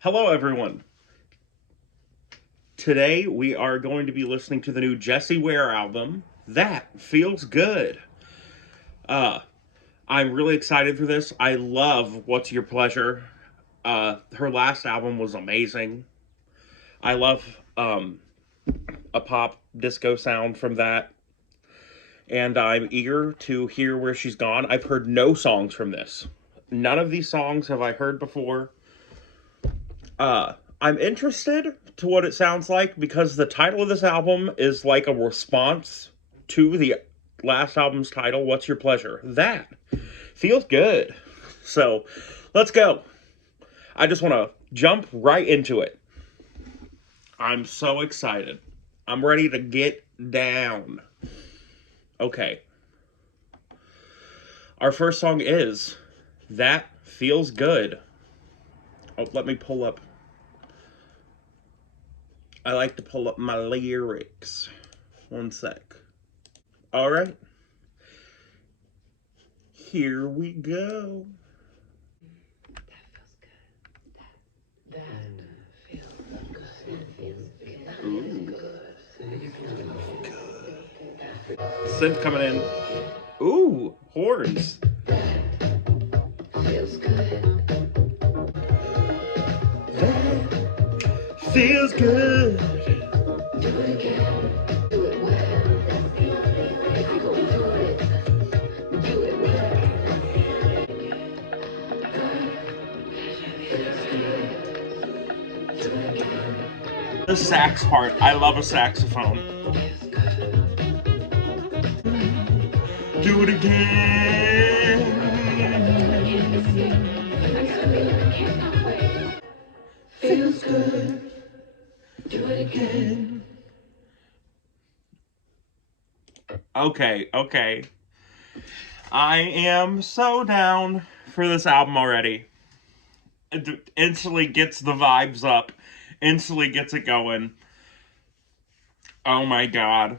Hello, everyone. Today we are going to be listening to the new Jessie Ware album. That feels good. Uh, I'm really excited for this. I love What's Your Pleasure. Her last album was amazing. I love a pop disco sound from that, and I'm eager to hear where she's gone. I've heard no songs from this. None of these songs have I heard before. I'm interested to what it sounds like because the title of this album is like a response to the last album's title, What's Your Pleasure? That feels good. So let's go. I just want to jump right into it. I'm so excited. I'm ready to get down. Okay. Our first song is That Feels Good. Oh, let me pull up. I like to pull up my lyrics. One sec. All right. Here we go. That feels good. That feels good. Ooh. Good. Synth coming in. Ooh, horns. Feels good. Feels good. Do it again. Do it well. If you gon' do it well. Do it again. The sax part. I love a saxophone. Feels good. Do it again. Feels good. Do it again. Okay. I am so down for this album already. It instantly gets the vibes up. Instantly gets it going. Oh my god.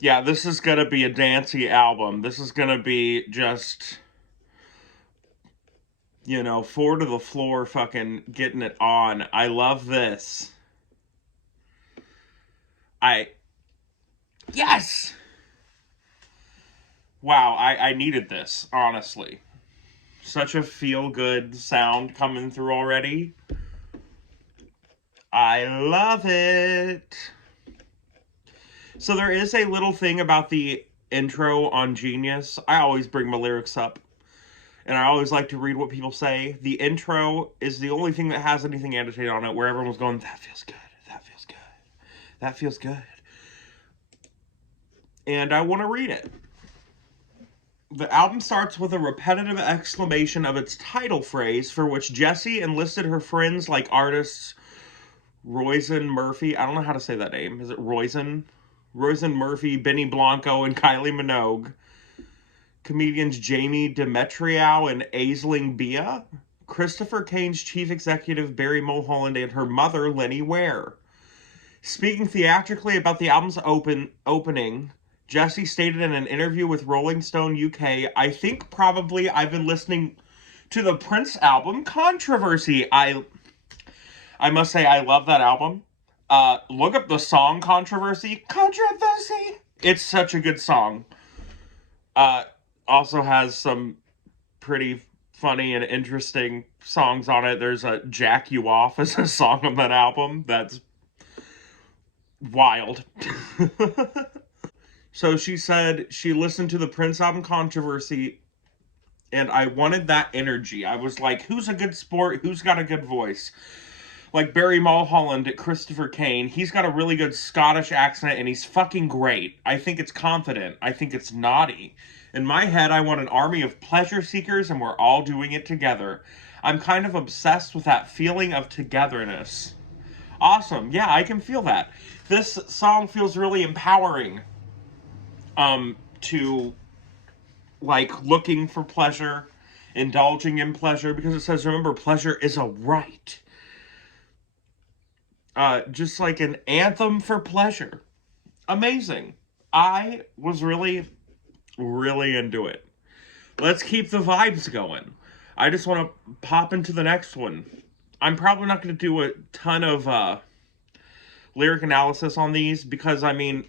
Yeah, this is gonna be a dancey album. This is gonna be just, four to the floor fucking getting it on. I love this. Yes! Wow, I needed this, honestly. Such a feel-good sound coming through already. I love it. So there is a little thing about the intro on Genius. I always bring my lyrics up, and I always like to read what people say. The intro is the only thing that has anything annotated on it where everyone's going, that feels good, that feels good, that feels good. And I want to read it. The album starts with a repetitive exclamation of its title phrase, for which Jessie enlisted her friends like artists Roisin Murphy. I don't know how to say that name. Is it Roisin? Roisin Murphy, Benny Blanco, and Kylie Minogue. Comedians Jamie Demetriou and Aisling Bea. Christopher Kane's chief executive Barry Mulholland and her mother Lenny Ware. Speaking theatrically about the album's opening, Jessie stated in an interview with Rolling Stone UK, I think probably I've been listening to the Prince album Controversy. I must say I love that album. Look up the song Controversy. Controversy! It's such a good song. Also has some pretty funny and interesting songs on it. There's a Jack You Off as a song on that album. That's wild. So she said she listened to the Prince album Controversy, and I wanted that energy. I was like, who's a good sport? Who's got a good voice? Like Barry Mulholland at Christopher Kane. He's got a really good Scottish accent, and he's fucking great. I think it's confident. I think it's naughty. In my head, I want an army of pleasure seekers, and we're all doing it together. I'm kind of obsessed with that feeling of togetherness. Awesome. Yeah, I can feel that. This song feels really empowering. To like looking for pleasure, indulging in pleasure, because it says, remember, pleasure is a right. Just like an anthem for pleasure. Amazing. I was really, really into it. Let's keep the vibes going. I just want to pop into the next one. I'm probably not going to do a ton of lyric analysis on these because, I mean,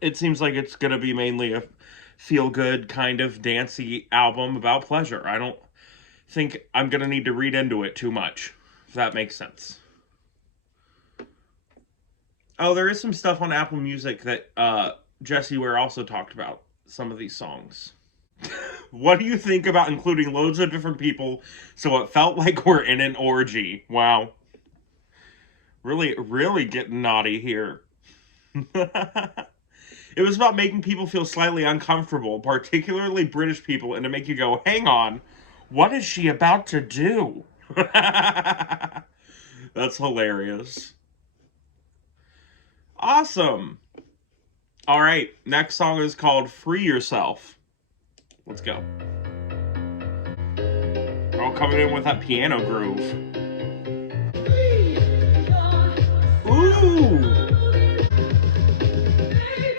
it seems like it's going to be mainly a feel-good kind of dancey album about pleasure. I don't think I'm going to need to read into it too much, if that makes sense. Oh, there is some stuff on Apple Music that Jessie Ware also talked about some of these songs. What do you think about including loads of different people so it felt like we're in an orgy? Wow. Really, really getting naughty here. It was about making people feel slightly uncomfortable, particularly British people, and to make you go, hang on, what is she about to do? That's hilarious. Awesome. All right, next song is called Free Yourself. Let's go. Oh, coming in with that piano groove. Ooh!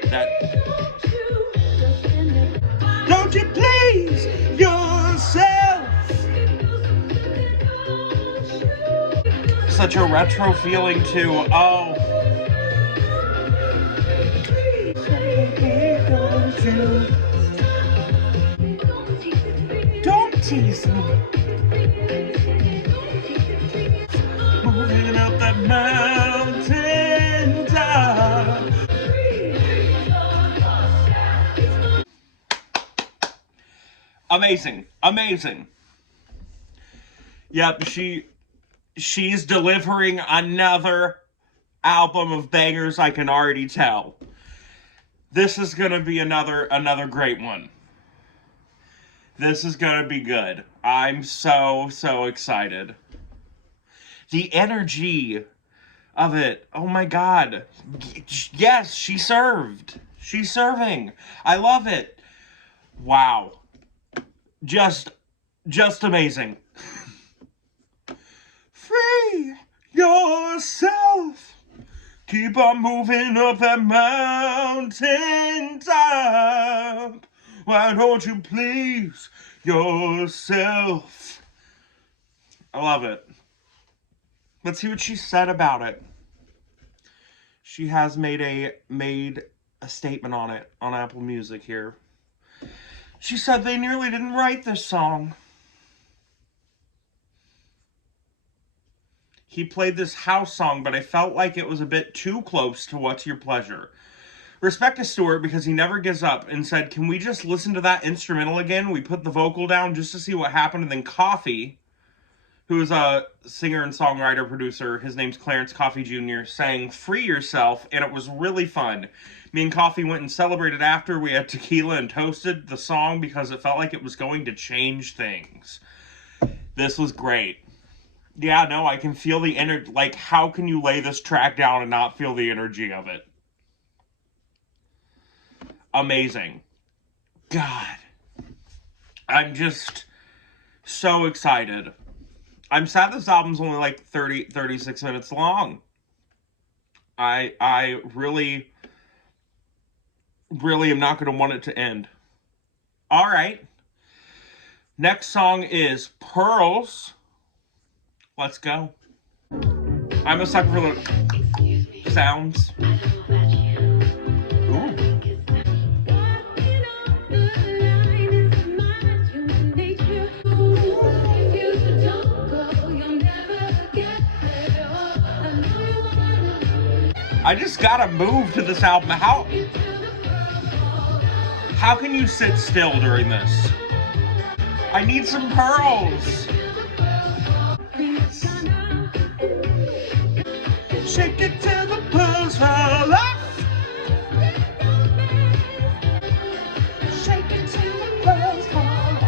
That. Don't you please yourself? Such a retro feeling, too. Oh. Don't tease me. Moving up that mountain top. Amazing. Amazing. Yep, she's delivering another album of bangers, I can already tell. This is gonna be another great one. This is gonna be good. I'm so excited. The energy of it. Oh my god. Yes, she served. She's serving. I love it. Wow. Just amazing. Free yourself. Keep on moving up that mountain top. Why don't you please yourself? I love it. Let's see what she said about it. She has made a statement on it on Apple Music here. She said they nearly didn't write this song. He played this house song, but I felt like it was a bit too close to What's Your Pleasure. Respect to Stuart because he never gives up and said, can we just listen to that instrumental again? We put the vocal down just to see what happened. And then Coffee, who is a singer and songwriter producer, his name's Clarence Coffee Jr., sang Free Yourself, and it was really fun. Me and Coffee went and celebrated after. We had tequila and toasted the song because it felt like it was going to change things. This was great. Yeah, no, I can feel the energy. Like, how can you lay this track down and not feel the energy of it? Amazing. God. I'm just so excited. I'm sad this album's only like 36 minutes long. I really am not going to want it to end. All right. Next song is Pearls. Let's go. I'm a sucker for the sounds. Ooh. I just gotta move to this album. How can you sit still during this? I need some pearls. Shake it till the pearls fall off. Shake it till the pearls fall off.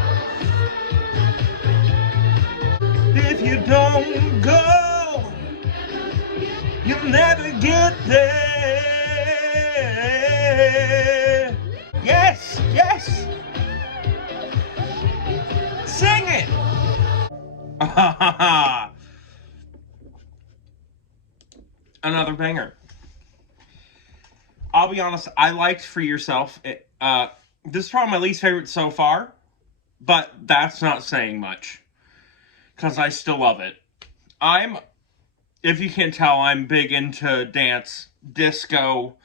If you don't go, you'll never get there. Yes, yes. Sing it. Another banger. I'll be honest, I liked Free Yourself. This is probably my least favorite so far, but that's not saying much. because I still love it. If you can't tell, I'm big into dance, disco,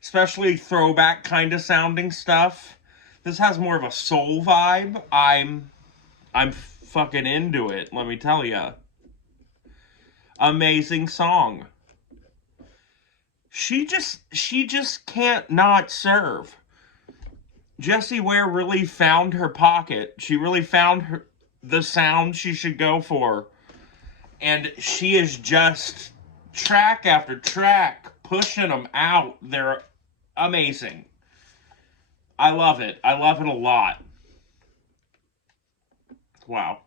especially throwback kind of sounding stuff. This has more of a soul vibe. I'm fucking into it, let me tell ya. Amazing song. She just can't not serve. Jessie Ware really found her pocket. She really found the sound she should go for. And she is just track after track pushing them out. They're amazing. I love it. I love it a lot. Wow.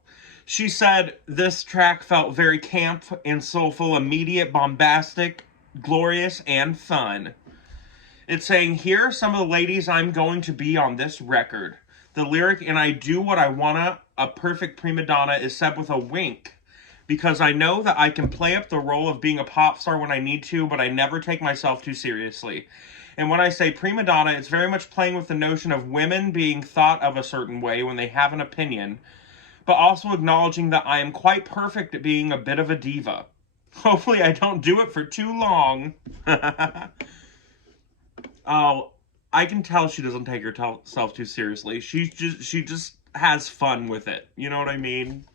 She said this track felt very camp and soulful, immediate, bombastic, glorious, and fun. It's saying, here are some of the ladies I'm going to be on this record. The lyric, and I do what I wanna, a perfect prima donna, is said with a wink. Because I know that I can play up the role of being a pop star when I need to, but I never take myself too seriously. And when I say prima donna, it's very much playing with the notion of women being thought of a certain way when they have an opinion, but also acknowledging that I am quite perfect at being a bit of a diva. Hopefully I don't do it for too long. Oh, I can tell she doesn't take herself too seriously. She just has fun with it. You know what I mean?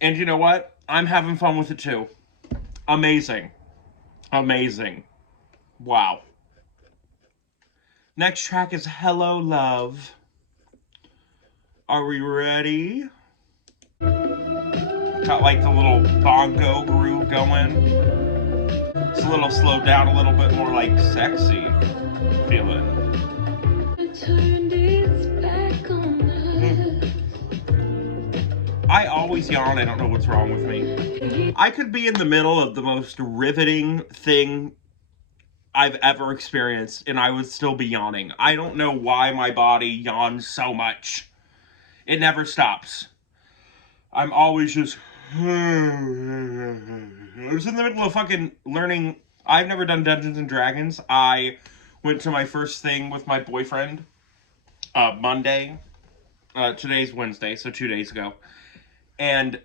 And you know what? I'm having fun with it too. Amazing. Amazing. Wow. Next track is Hello Love. Are we ready? Got like the little bongo groove going. It's a little slowed down, a little bit more like sexy feeling. I always yawn. I don't know what's wrong with me. I could be in the middle of the most riveting thing I've ever experienced, and I would still be yawning. I don't know why my body yawns so much. It never stops. I'm always just... I was in the middle of fucking learning... I've never done Dungeons and Dragons. I went to my first thing with my boyfriend Monday. Today's Wednesday, so 2 days ago. And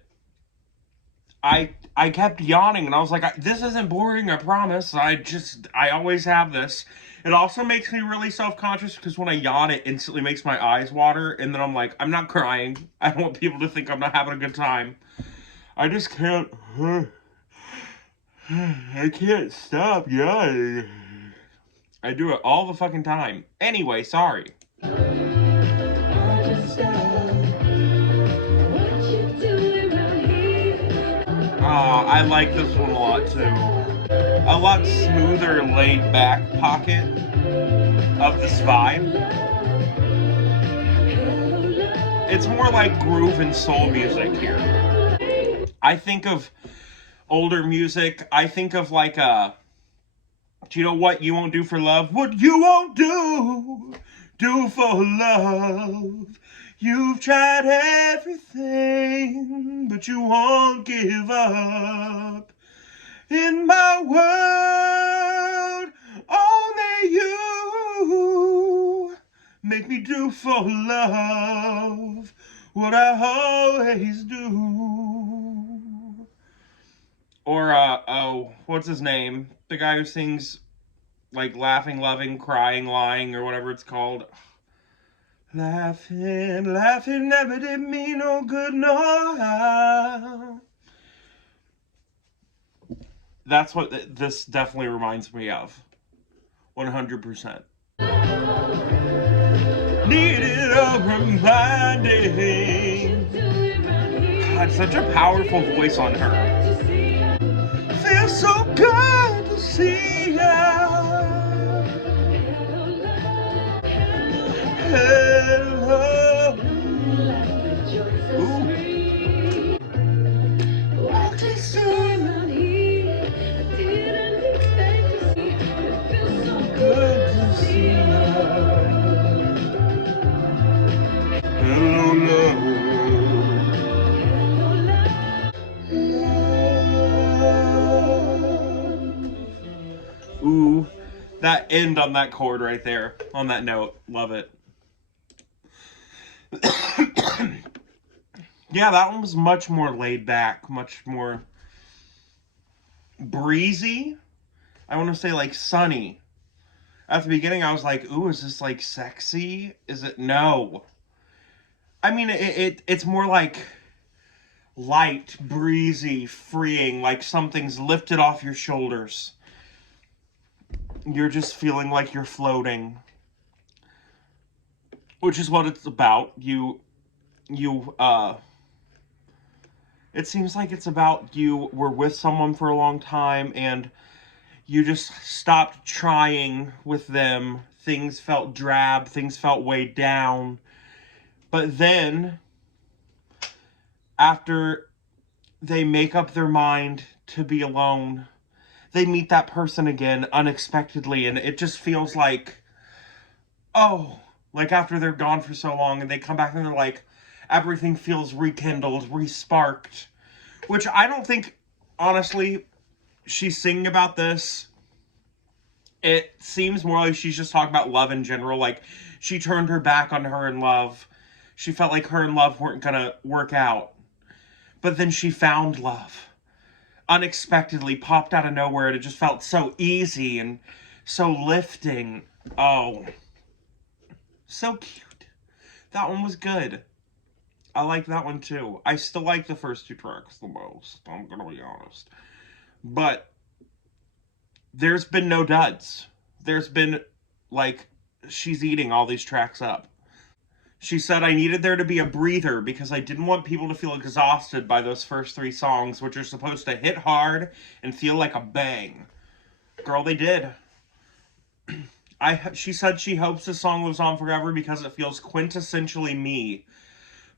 I kept yawning, and I was like, this isn't boring, I promise. I always have this. It also makes me really self-conscious, because when I yawn, it instantly makes my eyes water, and then I'm like, I'm not crying. I don't want people to think I'm not having a good time. I just can't... I can't stop yawning. I do it all the fucking time. Anyway, sorry. I like this one a lot too. A lot smoother, laid back pocket of this vibe. It's more like groove and soul music here. I think of older music. I think of like do you know what you won't do for love? What you won't do for love. You've tried everything, but you won't give up. In my world, only you make me do for love what I always do. Or, what's his name? The guy who sings, like, Laughing, Loving, Crying, Lying, or whatever it's called. Laughing, laughing never did me no good, no. That's what this definitely reminds me of. 100%. Needed a reminding. God, such a powerful voice on her. Feels so good to see her. Hello. Ooh. Good to see her. Hello, love. Ooh, that end on that chord right there, on that note, love it. Yeah, that one was much more laid back, much more breezy. I want to say like sunny. At the beginning, I was like, "Ooh, is this like sexy? Is it?" No. I mean, it's more like light, breezy, freeing, like something's lifted off your shoulders. You're just feeling like you're floating, which is what it's about. You, it seems like it's about you were with someone for a long time and you just stopped trying with them. Things felt drab, things felt weighed down. But then, after they make up their mind to be alone, they meet that person again unexpectedly, and it just feels like, oh, like after they're gone for so long and they come back and they're like, everything feels rekindled, resparked. Which I don't think, honestly, she's singing about this. It seems more like she's just talking about love in general. Like, she turned her back on her and love. She felt like her and love weren't gonna work out. But then she found love. Unexpectedly popped out of nowhere, and it just felt so easy and so lifting. Oh, so cute. That one was good. I like that one too. I still like the first two tracks the most, I'm gonna be honest. But there's been no duds. There's been, like, she's eating all these tracks up. She said, I needed there to be a breather because I didn't want people to feel exhausted by those first three songs, which are supposed to hit hard and feel like a bang. Girl, they did. She said she hopes the song lives on forever because it feels quintessentially me,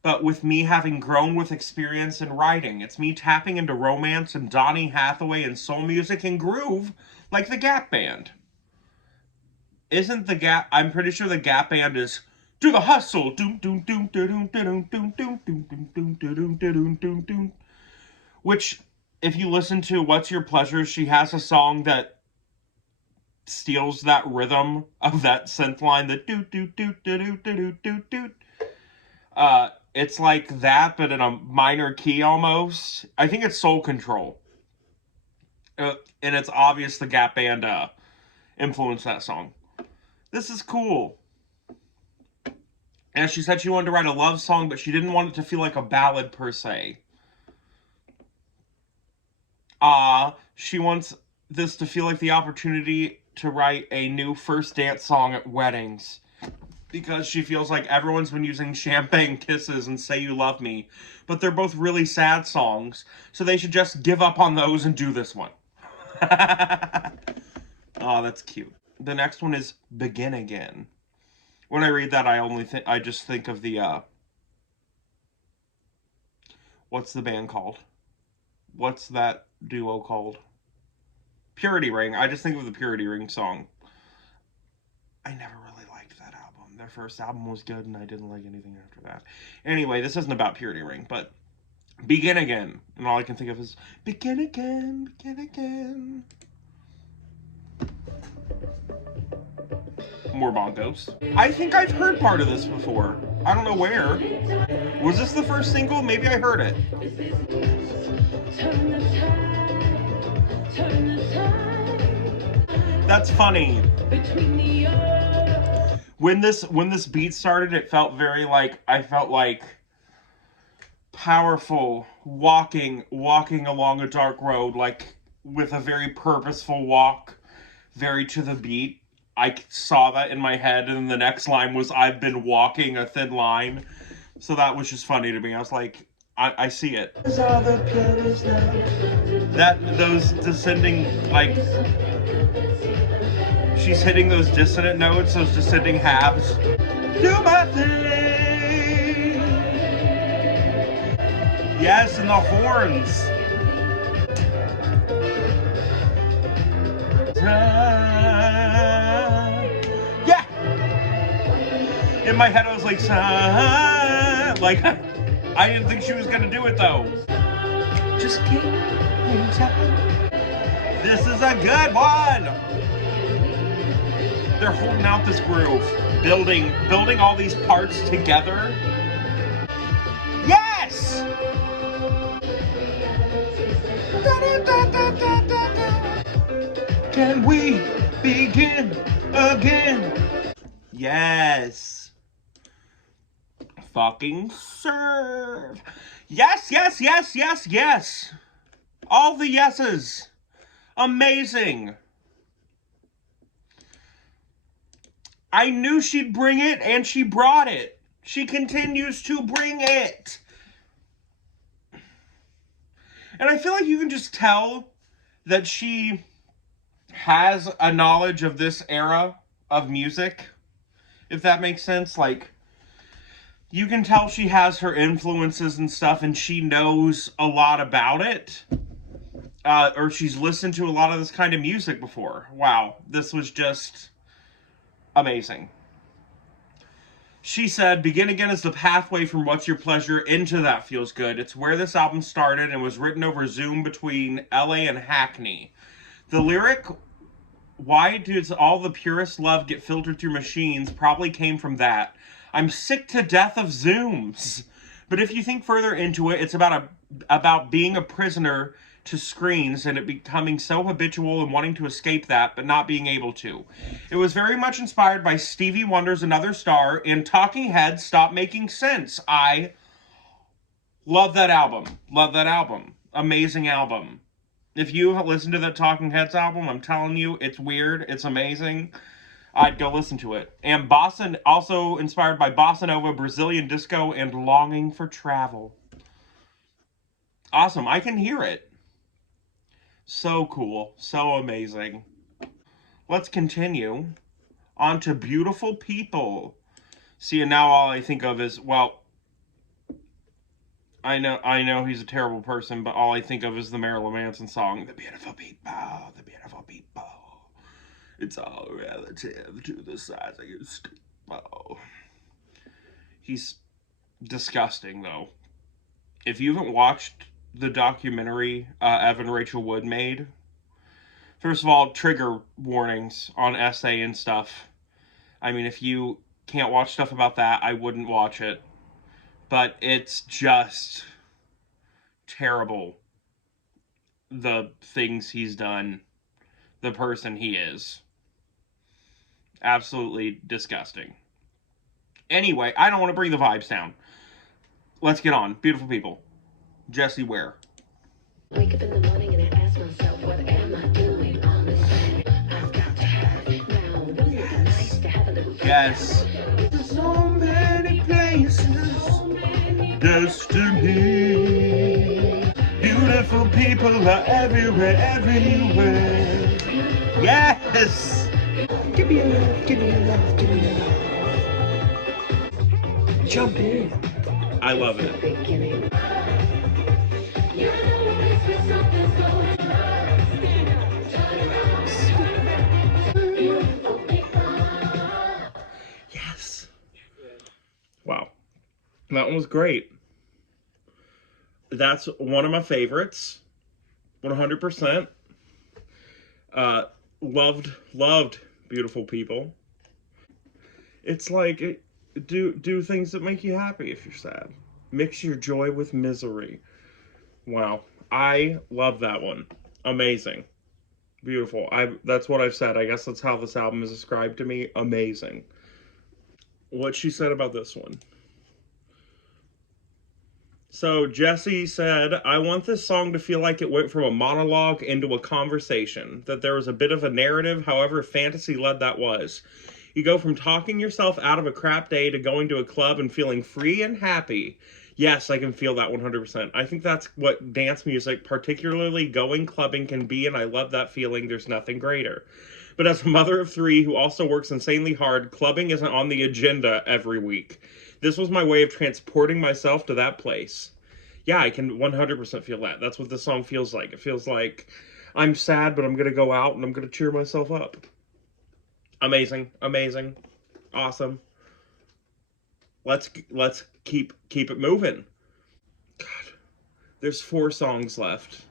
but with me having grown with experience in writing. It's me tapping into romance and Donny Hathaway and soul music and groove like the Gap Band. Isn't the Gap? I'm pretty sure the Gap Band is do the hustle. Doom doom doom doom doom doom doom doom doom doom doom doom doom doom. Which, if you listen to What's Your Pleasure, she has a song that steals that rhythm of that synth line. The doo doo doo doo doo doo doo doo. It's like that, but in a minor key almost. I think it's Soul Control. And it's obvious the Gap Band influenced that song. This is cool. And she said she wanted to write a love song, but she didn't want it to feel like a ballad per se. She wants this to feel like the opportunity to write a new first dance song at weddings. Because she feels like everyone's been using Champagne Kisses and Say You Love Me, but they're both really sad songs, so they should just give up on those and do this one. Oh, that's cute. The next one is Begin Again. When I read that, I just think of the what's the band called? What's that duo called? Purity Ring. I just think of the Purity Ring song. I never really liked that album. Their first album was good, and I didn't like anything after that. Anyway, this isn't about Purity Ring, but Begin Again. And all I can think of is Begin Again, Begin Again. More bongos. I think I've heard part of this before. I don't know where. Was this the first single? Maybe I heard it. That's funny. When this beat started, it felt very like I felt like powerful walking along a dark road, like with a very purposeful walk, very to the beat. I saw that in my head, and the next line was I've been walking a thin line. So that was just funny to me. I was like, I see it. That those descending, like, she's hitting those dissonant notes, those descending halves. Do my thing. Yes, and the horns. Yeah. In my head, I was like, I didn't think she was gonna do it though. Just keep in time. This is a good one. They're holding out this groove, building all these parts together. Yes. Yes! Can we begin again? Yes. Fucking serve. Yes, yes, yes, yes, yes. All the yeses. Amazing. I knew she'd bring it, and she brought it. She continues to bring it. And I feel like you can just tell that she has a knowledge of this era of music, if that makes sense. Like, you can tell she has her influences and stuff, and she knows a lot about it. Or she's listened to a lot of this kind of music before. Wow, this was just amazing. She said, Begin Again is the pathway from What's Your Pleasure into That Feels Good. It's where this album started and was written over Zoom between LA and Hackney. The lyric, Why does all the purest love get filtered through machines, probably came from that. I'm sick to death of Zooms. But if you think further into it, it's about being a prisoner to screens and it becoming so habitual and wanting to escape that, but not being able to. It was very much inspired by Stevie Wonder's Another Star and Talking Heads' Stop Making Sense. I love that album. Love that album. Amazing album. If you listen to that Talking Heads album, I'm telling you, it's weird. It's amazing. I'd go listen to it. And Bossa, also inspired by Bossa Nova, Brazilian disco, and Longing for Travel. Awesome. I can hear it. So cool. So amazing. Let's continue on to Beautiful People. See, and now all I think of is, well, I know he's a terrible person, but all I think of is the Marilyn Manson song, The Beautiful People, The Beautiful People. It's all relative to the size of your steeple. He's disgusting, though. If you haven't watched the documentary Evan Rachel Wood made, first of all, trigger warnings on essay and stuff. I mean, if you can't watch stuff about that, I wouldn't watch it. But it's just terrible, the things he's done, the person he is. Absolutely disgusting. Anyway, I don't want to bring the vibes down. Let's get on. Beautiful People. Jessie Ware. Wake up in the morning and I ask myself, what am I doing on this planet? I've got to have it now. Wouldn't it be nice to have a little fun? Yes. There's so many places, destiny. Beautiful people are everywhere, everywhere. Yes. Give me your love, give me your love, give me your love. Jump in. I love it. Yes. Wow. That one was great. That's one of my favorites. 100%. Loved Beautiful People. It's like, do things that make you happy if you're sad. Mix your joy with misery. Wow. I love that one. Amazing. Beautiful. That's what I've said. I guess that's how this album is described to me. Amazing. What she said about this one. So Jessie said, I want this song to feel like it went from a monologue into a conversation, that there was a bit of a narrative, however fantasy-led that was. You go from talking yourself out of a crap day to going to a club and feeling free and happy. Yes, I can feel that 100%. I think that's what dance music, particularly going clubbing, can be, and I love that feeling. There's nothing greater. But as a mother of three who also works insanely hard, clubbing isn't on the agenda every week. This was my way of transporting myself to that place. Yeah, I can 100% feel that. That's what this song feels like. It feels like I'm sad, but I'm going to go out and I'm going to cheer myself up. Amazing. Amazing. Awesome. Let's keep it moving. God. There's 4 songs left.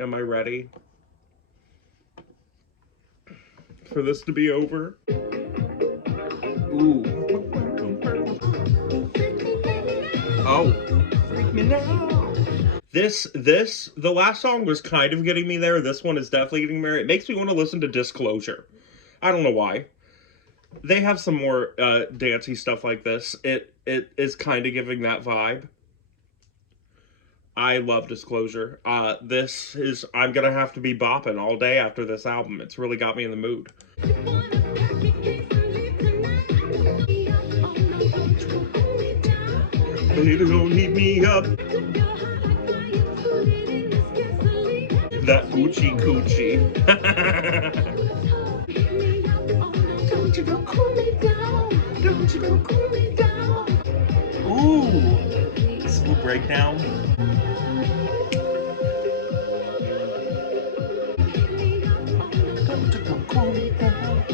Am I ready for this to be over? Ooh. Oh, freak me now. The last song was kind of getting me there. This one is definitely getting me there. It makes me want to listen to Disclosure. I don't know why. They have some more dancey stuff like this. It is kind of giving that vibe. I love Disclosure. This is I'm gonna have to be bopping all day after this album. It's really got me in the mood. Baby, don't heat me up. That oochie coochie. Don't you go cool me down. Don't you go cool me down. Ooh, this little breakdown. Don't you go cool me down.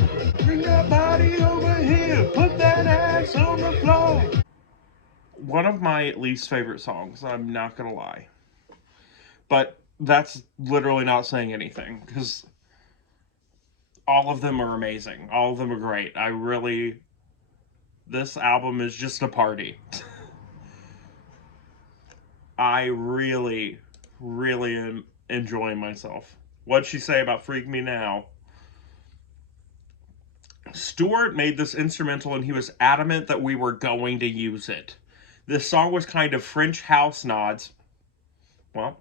Bring that body over here. Put that ass on the floor. One of my least favorite songs, I'm not gonna lie. But that's literally not saying anything, because all of them are amazing. All of them are great. This album is just a party. I really, really am enjoying myself. What'd she say about Freak Me Now? Stewart made this instrumental and he was adamant that we were going to use it. This song was kind of French house nods. Well,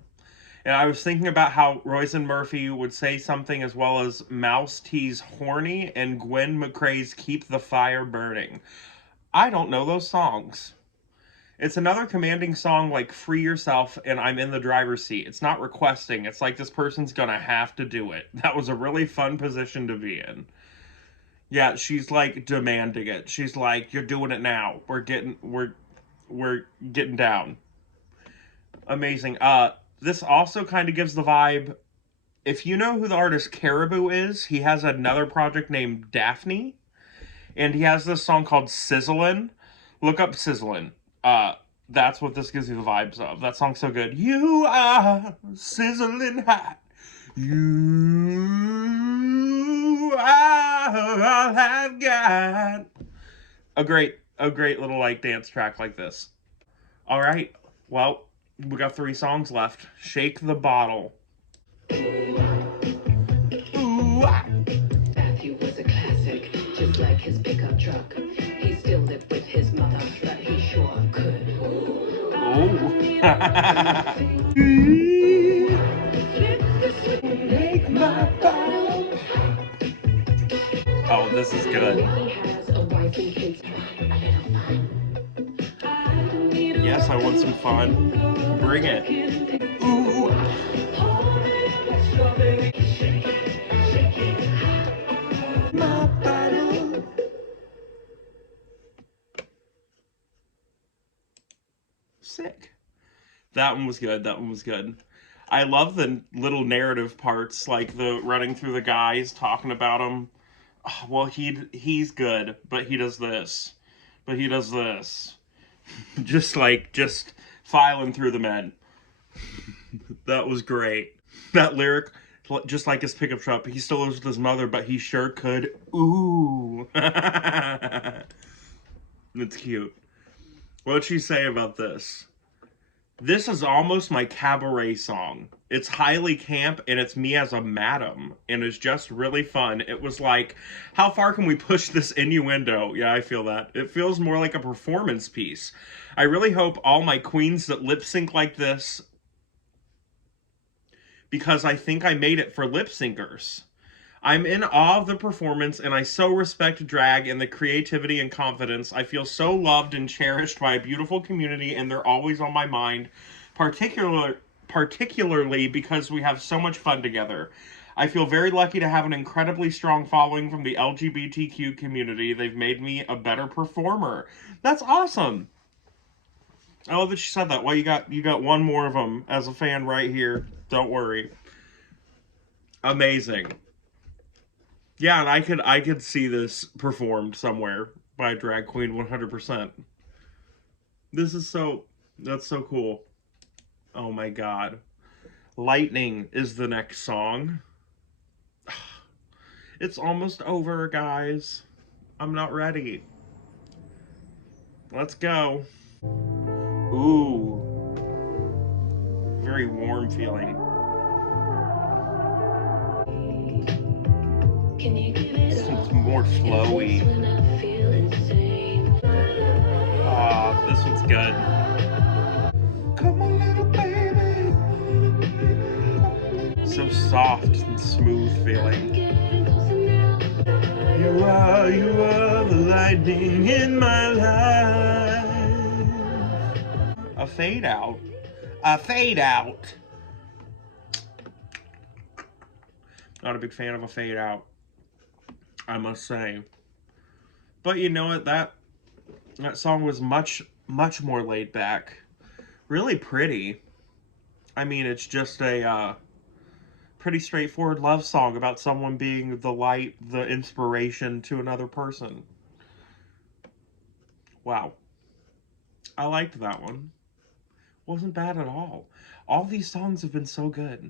and I was thinking about how Roisin Murphy would say something as well as Mouse T's Horny and Gwen McCrae's Keep the Fire Burning. I don't know those songs. It's another commanding song like Free Yourself and I'm in the driver's seat. It's not requesting. It's like this person's gonna have to do it. That was a really fun position to be in. Yeah, she's like demanding it. She's like, you're doing it now. We're getting down. Amazing. This also kind of gives the vibe. If you know who the artist Caribou is, he has another project named Daphne, and he has this song called Sizzlin'. Look up Sizzlin'. That's what this gives you the vibes of. That song's so good. You are sizzling hot. You are all I've got. A great little like dance track like this. All right. Well, we got 3 songs left. Shake the Bottle. Ooh, ah. Matthew was a classic, just like his pickup truck. He still lived with his mother, but he sure could. Oh. Make my bottle. Oh, this is good. He has a wife and kids. A little fun. Yes, I want some fun. Bring it. Ooh. My bottle. Sick. That one was good. That one was good. I love the little narrative parts, like the running through the guys, talking about him. Oh, well, he's good, but he does this. But he does this. just filing through the men. That was great. That lyric, just like his pickup truck, he still lives with his mother, but he sure could. Ooh. It's cute. What'd she say about this? This is almost my cabaret song. It's highly camp and it's me as a madam and it's just really fun. It was like, how far can we push this innuendo? Yeah, I feel that. It feels more like a performance piece. I really hope all my queens that lip sync like this, because I think I made it for lip syncers. I'm in awe of the performance, and I so respect drag and the creativity and confidence. I feel so loved and cherished by a beautiful community, and they're always on my mind, particularly because we have so much fun together. I feel very lucky to have an incredibly strong following from the LGBTQ community. They've made me a better performer. That's awesome. I love that she said that. Well, you got one more of them as a fan right here. Don't worry. Amazing. Yeah, and I could see this performed somewhere by a drag queen 100%. This is that's so cool. Oh my god. Lightning is the next song. It's almost over, guys. I'm not ready. Let's go. Ooh, very warm feeling. This one's more flowy. Ah, this one's good. Come on, little baby. So soft and smooth feeling. You are the lightning in my life. A fade out. A fade out. Not a big fan of a fade out, I must say. But you know what? That song was much more laid back. Really pretty. I mean, it's just a pretty straightforward love song about someone being the light, the inspiration to another person. Wow. I liked that one. Wasn't bad at all. All these songs have been so good.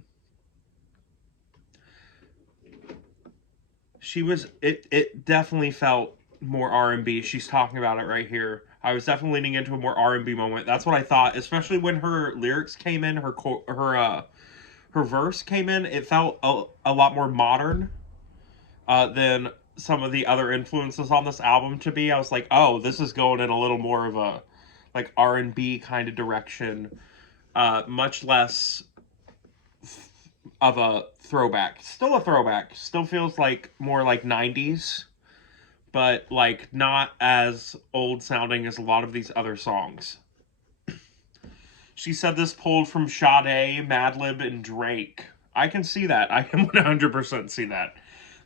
It definitely felt more R&B. She's talking about it right here. I was definitely leaning into a more R&B moment. That's what I thought, especially when her lyrics came in, her verse came in. It felt a lot more modern than some of the other influences on this album to be. I was like, oh, this is going in a little more of a like R&B kind of direction, much less of a throwback. Still a throwback. Still feels like more like 90s, but like not as old sounding as a lot of these other songs. She said this pulled from Sade, Madlib, and Drake. I can see that. I can 100% see that.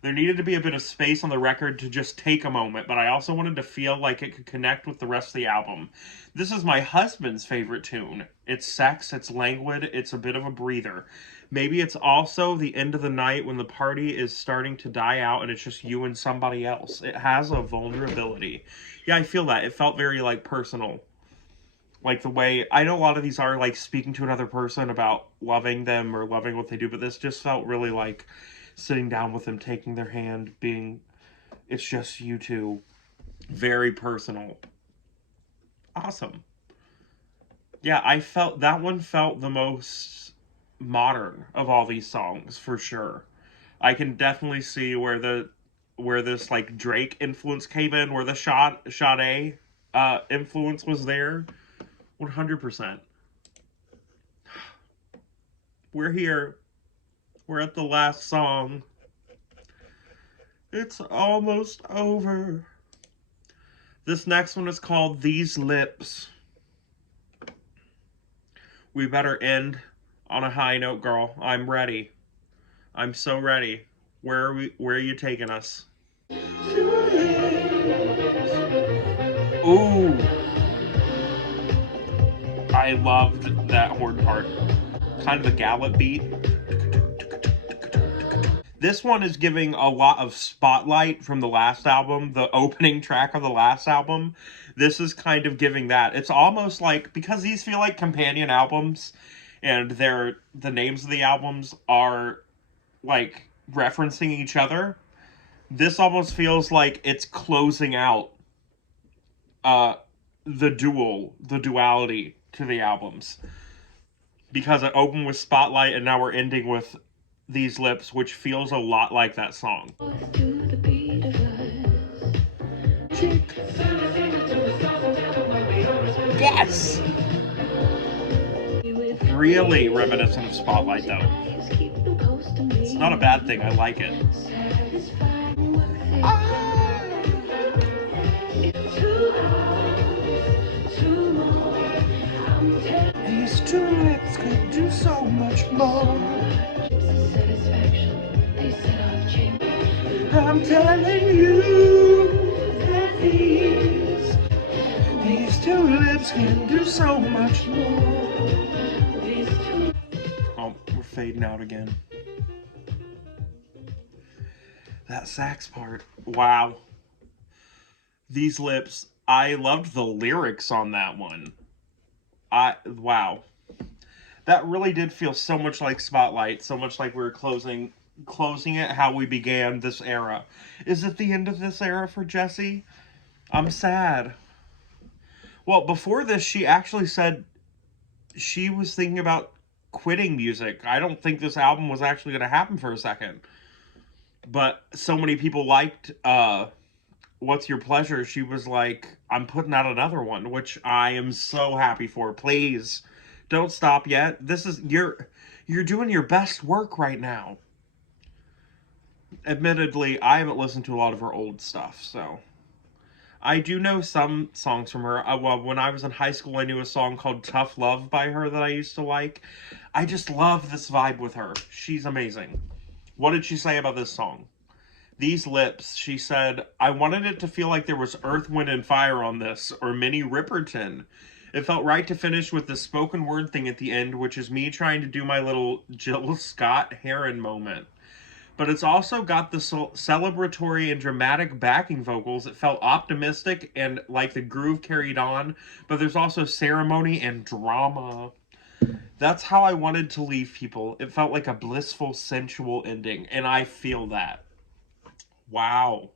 There needed to be a bit of space on the record to just take a moment, but I also wanted to feel like it could connect with the rest of the album. This is my husband's favorite tune. It's sex, it's languid, it's a bit of a breather. Maybe it's also the end of the night when the party is starting to die out and it's just you and somebody else. It has a vulnerability. Yeah, I feel that. It felt very, like, personal. Like the way, I know a lot of these are like speaking to another person about loving them or loving what they do, but this just felt really like sitting down with them, taking their hand, being, it's just you two. Very personal. Awesome. Yeah, I felt that one felt the most modern of all these songs for sure. I can definitely see where this like Drake influence came in, where the Sade influence was there. 100%. We're here. We're at the last song. It's almost over. This next one is called These Lips. We better end on a high note, girl. I'm ready. I'm so ready. Where are you taking us? Ooh. I loved that horn part. Kind of a gallop beat. This one is giving a lot of spotlight from the last album, the opening track of the last album. This is kind of giving that. It's almost like, because these feel like companion albums, and the names of the albums are like referencing each other. This almost feels like it's closing out uh the duality to the albums, because it opened with Spotlight and now we're ending with These Lips, which feels a lot like that song. Yes! Really reminiscent of Spotlight, though. It's not a bad thing, I like it. These two lips could do so much more. I'm telling you that these two lips can do so much more. Oh, we're fading out again. That sax part. Wow. These Lips. I loved the lyrics on that one. Wow. That really did feel so much like Spotlight, so much like we were closing it how we began this era. Is it the end of this era for Jessie? I'm sad. Well, before this, she actually said she was thinking about quitting music. I don't think this album was actually going to happen for a second. But so many people liked What's Your Pleasure? She was like, I'm putting out another one, which I am so happy for. Please don't stop yet. This is you're doing your best work right now. Admittedly, I haven't listened to a lot of her old stuff, so I do know some songs from her. Well, when I was in high school, I knew a song called Tough Love by her that I used to like. I just love this vibe with her. She's amazing. What did she say about this song? These lips, she said, I wanted it to feel like there was earth, wind, and fire on this, or Minnie Riperton. It felt right to finish with the spoken word thing at the end, which is me trying to do my little Jill Scott Heron moment. But it's also got the celebratory and dramatic backing vocals. It felt optimistic and like the groove carried on, but there's also ceremony and drama. That's how I wanted to leave people. It felt like a blissful, sensual ending, and I feel that. Wow.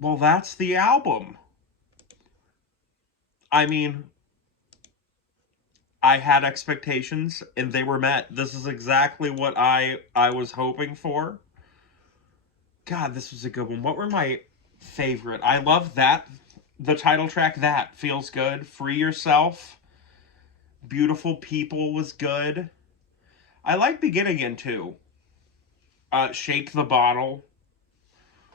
Well, that's the album. I mean, I had expectations and they were met. This is exactly what I was hoping for. God, this was a good one. What were my favorite? I love that the title track that feels good. Free Yourself. Beautiful People was good. I like Beginning in too. Shake the Bottle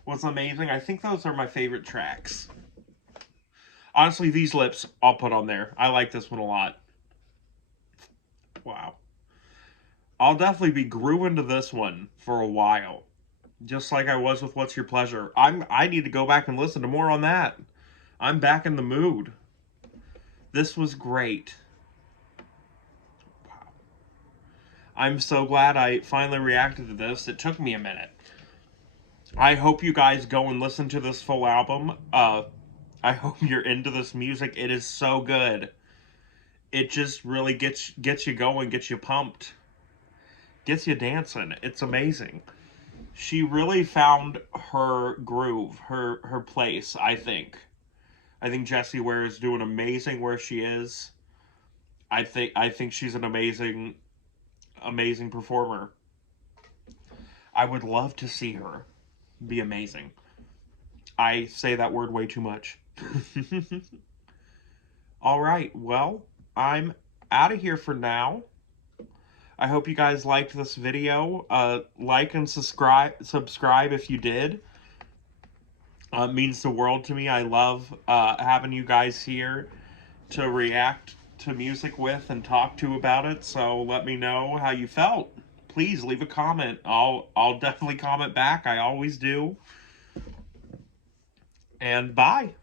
was amazing. I think those are my favorite tracks. Honestly, These Lips I'll put on there. I like this one a lot. Wow. I'll definitely be grooving to this one for a while. Just like I was with What's Your Pleasure. I need to go back and listen to more on that. I'm back in the mood. This was great. Wow. I'm so glad I finally reacted to this. It took me a minute. I hope you guys go and listen to this full album. I hope you're into this music. It is so good. It just really gets you going, gets you pumped, gets you dancing. It's amazing. She really found her groove, her place, I think. I think Jessie Ware is doing amazing where she is. I think she's an amazing performer. I would love to see her be amazing. I say that word way too much. All right, well, I'm out of here for now. I hope you guys liked this video. Like and subscribe if you did. It means the world to me. I love having you guys here to react to music with and talk to about it. So let me know how you felt. Please leave a comment. I'll definitely comment back. I always do. And bye.